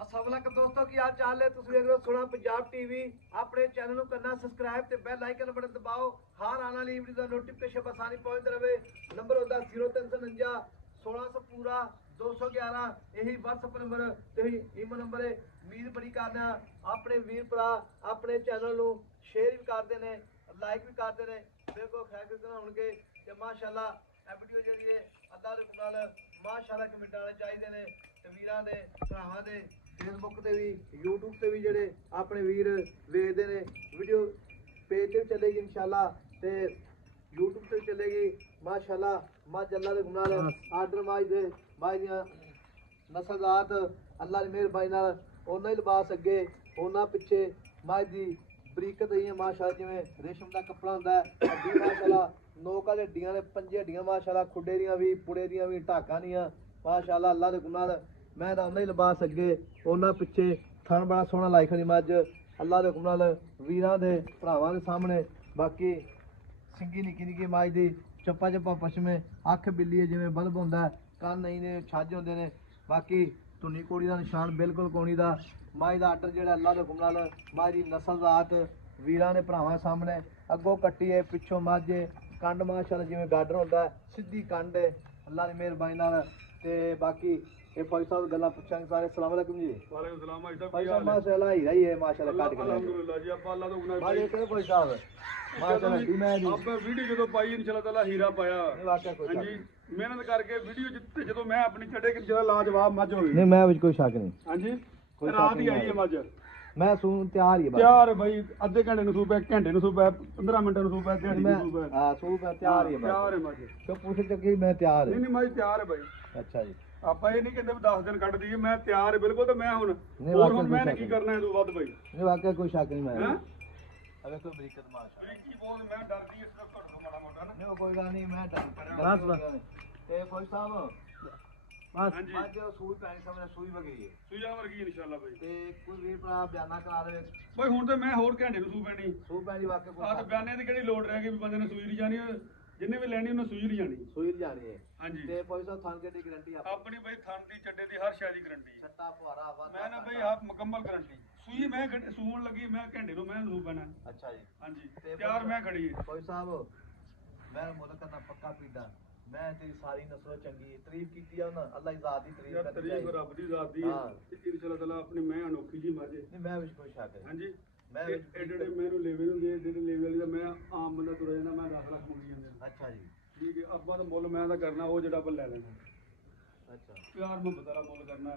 अस्सलामुअलैकुम दोस्तों की हाल चाल है। तुम देख रहे हो सोना पंजाब टीवी। अपने चैनल को करना सब्सक्राइब ते बेल आइकन बटन दबाओ। हर आने वाली वीडियो का नोटिफिकेशन आसानी पहुंचते रहे। नंबर होता 0349 1600 पूरा 211। यही WhatsApp नंबर ते ईमेल नंबर है। उम्मीद बड़ी करना अपने वीर भरा अपने चैनल को शेयर भी करते हैं, लाइक भी करते हैं। बिल्कुल खैर होंगे ते माशाल्लाह वीडियो जी है अल्लाह के नाल माशाल्लाह कमेंट आने चाहिए ने ते वीरां दे भरावां दे फेसबुक ते भी यूट्यूब ते भी जेडे अपने वीर वेखदे ने वीडियो पेज ते चलेगी इंशाल्लाह ते यूट्यूब ते चलेगी माशाल्लाह। मझ अल्लाह दे नाल आर्डर मझ दे मझ दियां नस्लजात अल्लाह दी मेहरबानी नाल ओना ही लिबास अगे ओना पिछे मझ दी बरीकत ही माशाल्लाह जिवें रेशम का कपड़ा होंदा है हड्डी माशाल्लाह नोक वाली हड्डियां ने पंजे हड्डियां माशाल्लाह खुडे दियां भी पुड़े दियां भी ढाकां दियां माशाल्लाह अल्लाह दे नाल मैं तो उन्हें लिबास अगे उन्होंने पिछे थन बड़ा सोहना लाई खड़ी मझ अल्लाह के नाल वीरां दे भरावां दे सामने। बाकी सिंगी निक्की निक्की मझ दी चप्पा चप्पा पछमे अख बिल्ली जिवें बल्ब होंदा है कन नहीं ने छज होंदे ने। बाकी धुनी कोड़ी का निशान बिल्कुल कोनी दा मझ दा आर्डर जेहड़ा अल्लाह के नाल मझ दी नस्लजात वीरां दे भरावां सामने अगों कट्टी है पिछों मझ कंड माशाल्लाह जिवें गाडर होंदा है सीधी कंड है अल्लाह की मेहरबानी नाल ते बाकी ये भाई साहब गल्लां पूछांगे सारे। अस्सलाम वालेकुम जी। वालेकुम सलाम भाई साहब माशाल्लाह हीरा ही है माशाल्लाह काट के अल्हम्दुलिल्लाह जी ਆਪਾਂ ਅੱਲਾਹ ਤੋਂ ਗੁਨਾਹ भाई ये भाई साहब माशाल्लाह दी मैं जी ਆਪਾਂ ਵੀਡੀਓ ਜਦੋਂ ਪਾਈ ਇਨਸ਼ਾਅੱਲਾ ਤਾਲਾ ਹੀਰਾ ਪਾਇਆ वाकई कोई ਹਾਂਜੀ ਮਿਹਨਤ ਕਰਕੇ ਵੀਡੀਓ ਜਿੱਤੇ ਜਦੋਂ ਮੈਂ ਆਪਣੀ ਛੱਡੇ ਕਿ ਜਿਹੜਾ ਲਾਜਵਾਬ ਮੱਝ ਹੋਈ नहीं मैं कोई शक नहीं ਹਾਂਜੀ ਕੋਈ ਰਾਤ ਸ਼ੱਕ ਹੀ ਆਈ ਹੈ ਮੱਝ मैं सून तैयार ही है ਤਿਆਰ ਹੈ ਬਾਈ ਅੱਧੇ ਘੰਟੇ ਨੂੰ ਸੂਪ ਹੈ ਘੰਟੇ ਨੂੰ ਸੂਪ ਹੈ 15 ਮਿੰਟਾਂ ਨੂੰ ਸੂਪ ਹੈ ਘੰਟੇ मैं ਨੂੰ ਸੂਪ ਹੈ हां सूप है तैयार ही है ਤਿਆਰ ਹੈ ਮੱਝ तो पूछ के मैं तैयार ਨਹੀਂ है। ਨਹੀਂ ਮੱਝ ਤਿਆਰ ਹੈ ਬਾਈ अच्छा जी ਆਪਾਂ ਇਹ ਨਹੀਂ ਕਹਿੰਦੇ ਵੀ 10 ਦਿਨ ਕੱਢ ਦਈਏ ਮੈਂ ਤਿਆਰ ਹੈ ਬਿਲਕੁਲ ਤੇ ਮੈਂ ਹੁਣ ਨਹੀਂ, ਹੋਰ ਵਾਕਈ ਹੁਣ ਮੈਂ ਕੋਈ ਕੀ ਸ਼ੱਕ ਕਰਨਾ ਹੈ ਤੂੰ ਵੱਧ ਬਾਈ नहीं वाकई कोई शक नहीं मैं हैं अबे कोई बरीकत माशाल्लाह ਕੀ ਬੋਲ ਮੈਂ ਡਰਦੀ ਇਸ ਤਰ੍ਹਾਂ ਘੱਟ ਮਾੜਾ ਮੋਟਾ ਨਾ नहीं कोई गल नहीं मैं डर ते कोई साहब बस ਹਾਂਜੀ। आज सूई पैनी सामने सूई वगी है ਸੁਜਾ ਵਰਗੀ ਇਨਸ਼ਾਅੱਲਾ ਬਾਈ ते कोई वीर भरा बयाना करा दे ਬਈ ਹੁਣ ਤੇ ਮੈਂ ਹੋਰ ਘੰਟੇ ਨੂੰ ਸੂ ਪੈਣੀ सूई पैनी वाकई ਆਹ ਤੇ कोई ਬਿਆਨੇ ਦੀ ਕਿਹੜੀ ਲੋੜ ਰਹਿ ਗਈ ਵੀ ਬੰਦੇ ਨੇ ਸੂਈ ਨਹੀਂ ਜਾਣੀ ਜਿੰਨੇ ਵੀ ਲੈਣੀ ਉਹਨੇ ਸੂਈ ਨਹੀਂ ਜਾਣੀ सूई जानी है ਹਾਂਜੀ ते कोई साहब थान के दी गारंटी आप ਆਪਣੀ ਬਈ ਥਣ ਦੀ ਚੱਡੇ ਦੀ ਹਰ ਸ਼ੈ ਦੀ ਗਰੰਟੀ ਹੈ छट्टा फुहारा आवाज ਮੈਂ ਨਾ ਬਈ ਆਪ ਮੁਕੰਮਲ ਗਰੰਟੀ ਸੂਈ ਮੈਂ ਸੂਣ ਲੱਗੀ ਮੈਂ ਘੰਟੇ ਨੂੰ ਮੈਂ ਸੂ ਪੈਣਾ अच्छा जी ਹਾਂਜੀ ਤੇ ਤਿਆਰ ਮੈਂ ਖੜੀ ਹੈ कोई साहब मैं मुल्क का पक्का पीड़ा मैं तेरी सारी नस्ल चंगी तारीफ की है ना अल्लाह की जात की ਯਾਰ तारीफ करनी ਤਰੀਕ चाहिए ਰੱਬ ਦੀ ਜ਼ਾਤ ਦੀ ਹਾਂ। ਤੇ ਇਨਸ਼ਾਅੱਲਾ ਤਾਲਾ ਆਪਣੀ ਮੈਂ ਅਨੋਖੀ ਜੀ ਮਾਝੇ नहीं मैं भी कोई शक है ਹਾਂਜੀ ਮੈਂ ਐਡੇ ਮੈਨੂੰ ਲੈਵਲ ਨੂੰ ਜੇ ਜਿਹੜੇ ਲੈਵਲ ਦਾ ਮੈਂ ਆਮ ਬੰਦਾ ਤੁਰ ਜਾਂਦਾ ਮੈਂ 10 ਲੱਖ ਮੰਗੀ ਜਾਂਦਾ अच्छा जी ਠੀਕ ਹੈ ਆਪਾਂ ਤਾਂ ਮੁੱਲ ਮੈਂ ਤਾਂ ਕਰਨਾ ਉਹ ਜਿਹੜਾ ਆਪਾਂ ਲੈ ਲੈਣਾ अच्छा ਪਿਆਰ ਮੁਹੱਬਤ ਵਾਲਾ ਮੁੱਲ ਕਰਨਾ